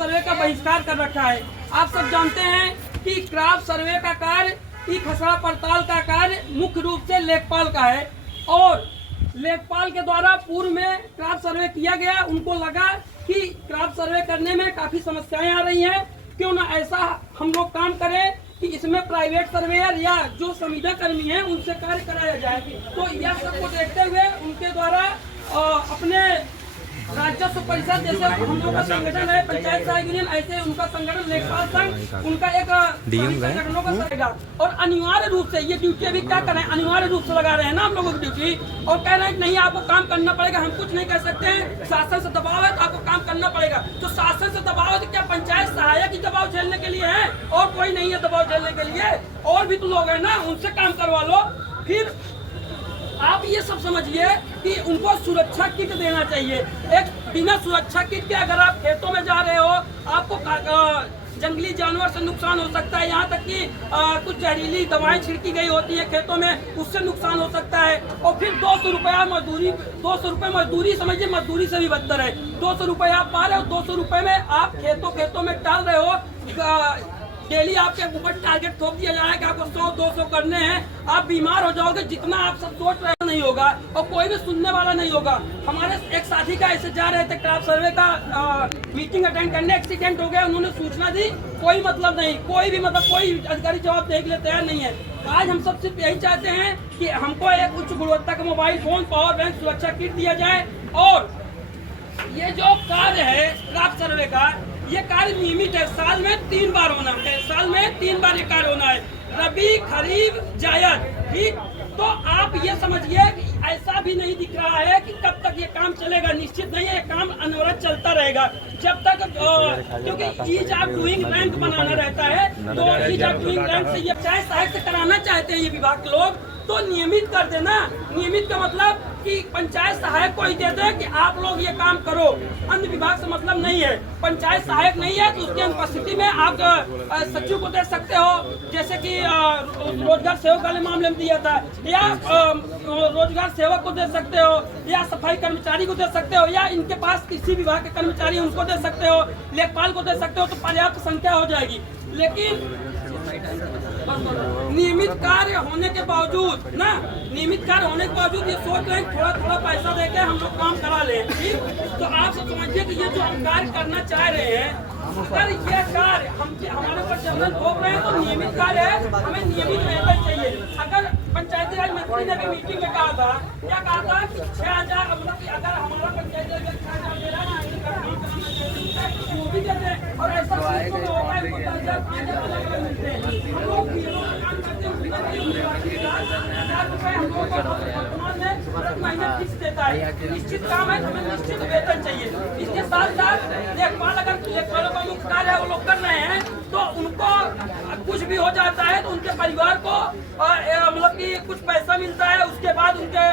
सर्वे का बहिष्कार कर रखा है। आप सब जानते हैं कि क्राफ्ट सर्वे का कार्य, ई खसरा पड़ताल का कार्य मुख्य रूप से लेखपाल का है और लेखपाल के द्वारा पूर्व में क्राफ्ट सर्वे किया गया। उनको लगा कि क्राफ्ट सर्वे करने में काफ़ी समस्याएं आ रही हैं, क्यों ना ऐसा हम लोग काम करें कि इसमें प्राइवेट सर्वेयर या जो संविदा कर्मी हैं उनसे कार्य कराया जाए। तो यह सबको देखते हुए उनके द्वारा अपने राजस्व परिषद, जैसे हम लोग का संगठन है पंचायत सहायक यूनियन, ऐसे उनका संगठन लेखपाल संघ, उनका एक संगठनों का रहेगा और अनिवार्य रूप से ये ड्यूटी अभी क्या कर रहे हैं, अनिवार्य रूप से लगा रहे हैं ना हम लोगों की ड्यूटी, और कह रहे हैं कि नहीं आपको काम करना पड़ेगा, हम कुछ नहीं कह सकते हैं, शासन से दबाव है तो आपको काम करना पड़ेगा। तो शासन से दबाव है तो क्या पंचायत सहायक ही दबाव झेलने के लिए है और कोई नहीं है दबाव झेलने के लिए? और भी तो लोग हैं ना, उनसे काम करवा लो। फिर आप ये सब समझिए कि उनको सुरक्षा किट देना चाहिए। एक बिना सुरक्षा किट के अगर आप खेतों में जा रहे हो, आपको जंगली जानवर से नुकसान हो सकता है, यहाँ तक कि कुछ जहरीली दवाएं छिड़की गई होती है खेतों में, उससे नुकसान हो सकता है। और फिर 200 रुपया मजदूरी, 200 रुपये मजदूरी समझिए, मजदूरी से भी बदतर है। 200 रुपये आप पा रहे हो, 200 रुपये में आप खेतों में डाल रहे हो, डेली आपके ऊपर टारगेट थोप दिया जा रहा है कि आपको 100-200 करने हैं, आप बीमार हो जाओगे। जितना आप सब सोच रहे नहीं होगा और कोई भी सुनने वाला नहीं होगा। हमारे एक साथी का ऐसे जा रहे थे क्राफ्ट सर्वे का मीटिंग अटेंड करने, एक्सीडेंट हो गया, उन्होंने सूचना दी, कोई मतलब नहीं, कोई भी मतलब कोई अधिकारी जवाब देने के लिए तैयार नहीं है। आज हम सब सिर्फ यही चाहते हैं कि हमको एक उच्च गुणवत्ता का मोबाइल फोन, पावर बैंक, सुरक्षा किट दिया जाए। और ये जो कार्य है क्राफ्ट सर्वे का, ये कार्य नियमित है, साल में 3 बार होना है, साल में 3 बार ये कार्य होना है, रबी, खरीफ, जायद। ठीक, तो आप ये समझिए कि ऐसा भी नहीं दिख रहा है कि कब तक ये काम चलेगा, निश्चित नहीं है, ये काम अनवरत चलता रहेगा जब तक, क्योंकि ईज ऑफ डूइंग रैंक बनाना रहता है। तो ईज ऑफ डूइंग रैंक से ये चाहे सहायक से कराना चाहते हैं ये विभाग के लोग तो नियमित कर देना। नियमित का मतलब कि पंचायत सहायक को ही दे दे कि आप लोग ये काम करो, अन्य विभाग से मतलब नहीं है। पंचायत सहायक नहीं है तो उसकी अनुपस्थिति में आप सचिव को दे सकते हो, जैसे कि रोजगार सेवक वाले मामले में दिया था, या रोजगार सेवक को दे सकते हो, या सफाई कर्मचारी को दे सकते हो, या इनके पास किसी विभाग के कर्मचारी उनको दे सकते हो, लेखपाल को दे सकते हो, तो पर्याप्त संख्या हो जाएगी। लेकिन नियमित कार्य होने के बावजूद ना, नियमित कार्य होने के बावजूद ये सोच रहे हैं थोड़ा थोड़ा पैसा देके हम लोग काम करा लें। ठीक, तो आप सब समझिए कि ये जो हम कार्य करना चाह रहे हैं, अगर ये कार्य हमारे ऊपर जबरन थोप रहे हैं तो नियमित कार्य है, हमें नियमित वेतन चाहिए। अगर पंचायती राज मंत्री ने भी मीटिंग में कहा था, क्या कहा था कि 6000, मतलब कि अगर हमारा पंचायती राज 6000 दे रहा है वो भी देते हैं, और ऐसा होता है 10,000 5,000 अलग-अलग मिलते हैं। हम लोग काम करते हैं, महीने फिक्स देता है, निश्चित काम है, हमें निश्चित वेतन चाहिए। इसके साथ साथ लेखपाल, अगर लेखपालों का मुख्य कार्य है वो लोग कर रहे हैं तो उनको कुछ भी हो जाता है तो उनके परिवार को मतलब कि कुछ पैसा मिलता है, उसके बाद उनके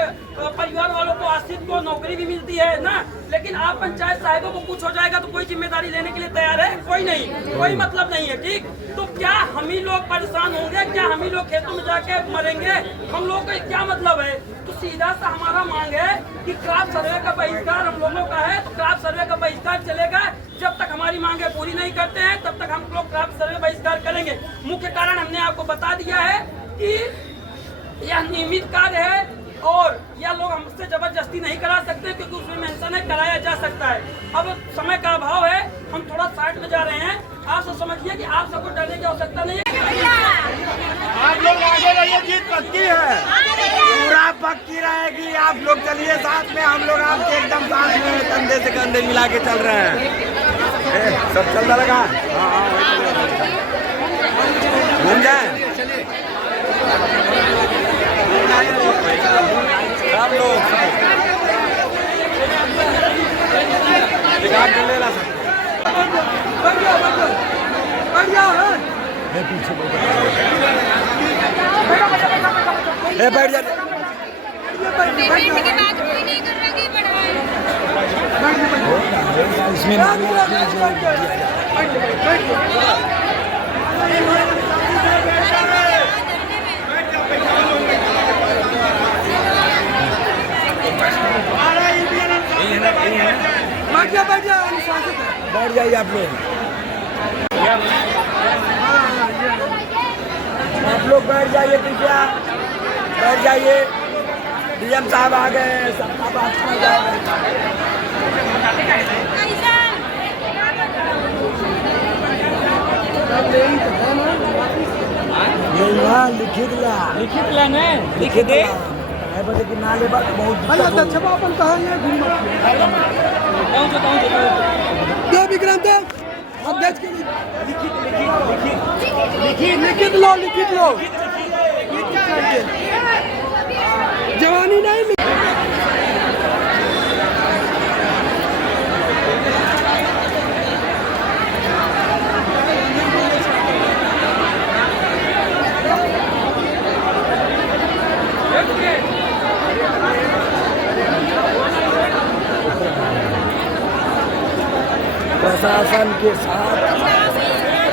परिवार वालों को, आश्रित को नौकरी भी मिलती है ना। लेकिन आप पंचायत सहायकों को कुछ हो जाएगा तो कोई जिम्मेदारी लेने के लिए तैयार है? कोई नहीं, कोई मतलब नहीं है। ठीक, तो क्या हम ही लोग परेशान होंगे? क्या हम ही लोग खेतों में जाके मरेंगे? हम लोग का क्या मतलब है? तो सीधा सा हमारा मांग है कि क्राफ्ट सर्वे का बहिष्कार हम लोगों का है, तो क्राफ्ट सर्वे का बहिष्कार चलेगा जब तक हमारी मांगे पूरी नहीं करते हैं, तब तक हम लोग क्राफ्ट सर्वे बहिष्कार करेंगे। मुख्य कारण हमने आपको बता दिया है कि यह नियमित कार्य है और यह लोग हमसे जबरदस्ती नहीं करा सकते, क्योंकि उसमें मेंशन है कराया जा सकता है। अब समय का अभाव है, हम थोड़ा साइड में जा रहे हैं। आप सब समझिए कि आप सबको डरने की आवश्यकता नहीं है। आप लोग आगे रहिए, जीत पक्की है, पूरा पक्की रहेगी। आप लोग चलिए साथ में, हम लोग आपके एकदम साथ में कंधे से कंधे मिला के चल रहे हैं। सब चलता लगा, घूम जाए आप लोग ले ला सकते बैठ जाते इसमें बैठ जाइए आप लोग। आप लोग बैठ जाइए कृपया, बैठ जाइए। डीएम साहब आ गए हैं, सबका बात सुना जाएगा। लिखित लाना है, लिखित दे कि ना ले बहुत अपन कहा विक्रम देव अध्यक्ष के लिखित लो जवानी नहीं प्रशासन के साथ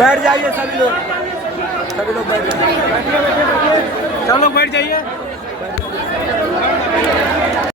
बैठ जाइए सभी लोग बैठ जाइए। चलो बैठ जाइए।